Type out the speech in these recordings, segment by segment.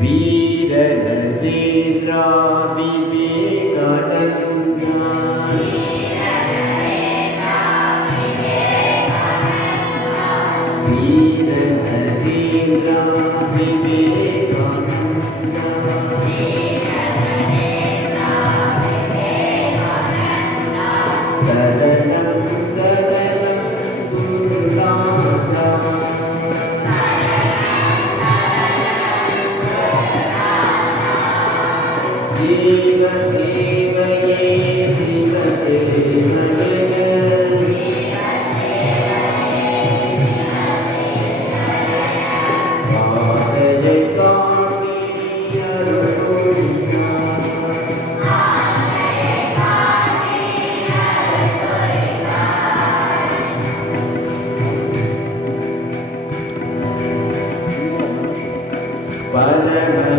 वीरदरे रा Padre,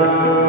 Amen.